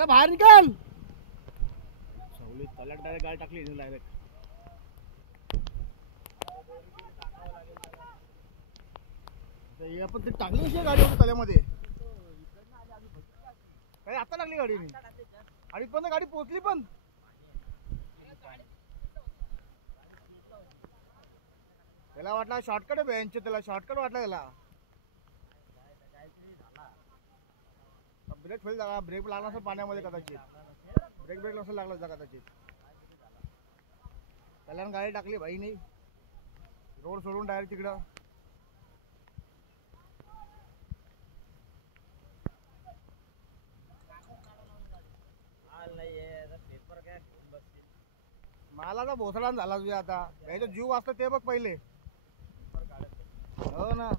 अरे बाहेर निकाल. सवलीत तलाक डायरेक्ट गाडी टाकली डायरेक्ट. आपण ते टाकली कशी गाडी होती तल्यामध्ये. काय आता टाकली गाडी आणि पण गाडी पोहोचली पण. त्याला वाटला शॉर्टकट आहे बेंच. त्याला शॉर्टकट वाटला त्याला. ब्रेक फेल झाला. ब्रेक लागला असेल पाण्यामध्ये कदाचित. ब्रेक नसेल लागला कदाचित. त्याला गाडी टाकली भाई नाही. रोड सोडून डायरेक्ट तिकडं. मला तर भोसडा झाला तुझ्या आता. याचा जीव वाचतो ते बघ पहिले. हो ना.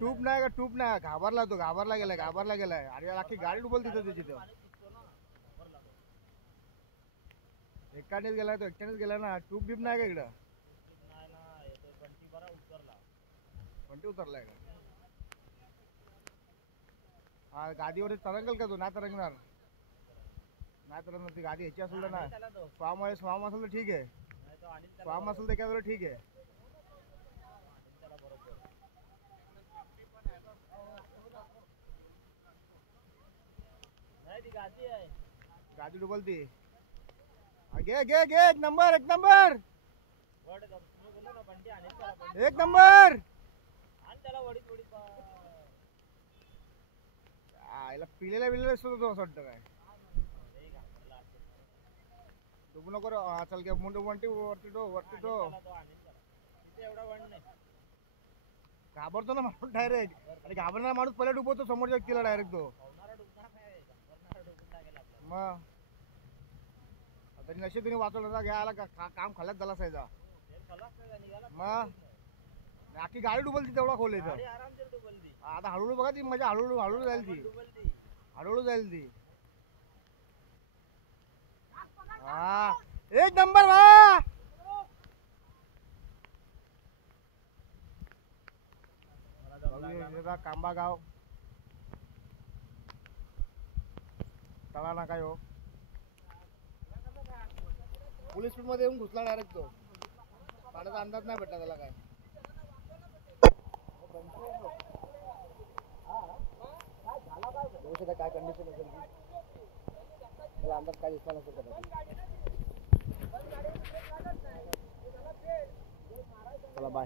टूप नाही का टूप नाही. घाबरला तो. घाबरला गेलाय. अरे अख्खी गाडी डुबल तिथं त्याची. एकट्यानेच गेलाय तो. एकट्यानेच गेला ना. टूप बीप नाही का इकडं. बंटी उतरलाय का. हा गाडीवर तरंगल का तू. नाही तरंगणार. ती गाडी ह्याची असेल तर ना. स्वाम असेल तर ठीक आहे. स्वाम असेल तर काय ठीक आहे. गाडी डुबलती. घे घे घे. एक नंबर. एक नंबर. याला पिलेला असतो तो असं वाटतं काय. डुबू नको रे. चल घे. मुंडू वरती वरती तो. घाबरतो ना माणूस डायरेक्ट. आणि घाबरणारा माणूस पहिले डुबवतो समोरच्या व्यक्तीला डायरेक्ट तो. मग नशीब तिने वाचवलं. घ्यायला काम खाल्ल्यात झाला सायचा. मग अख्खी गाडी डुबलती तेवढा खोल येतं. आता हळूहळू बघा ती. म्हणजे हळूहळू जाईल ती. हळूहळू जाईल ती. हा एक नंबर वा. कांबा गाव तळा ना काय हो. पोलीस स्पीड मध्ये येऊन घुसला डायरेक्ट तो. पाण्याचा अंदाज नाही भेटला त्याला काय. काय कंडिशन असेल त्याला अंदाज काय दिसला नसेल कदाचित. चला बाय.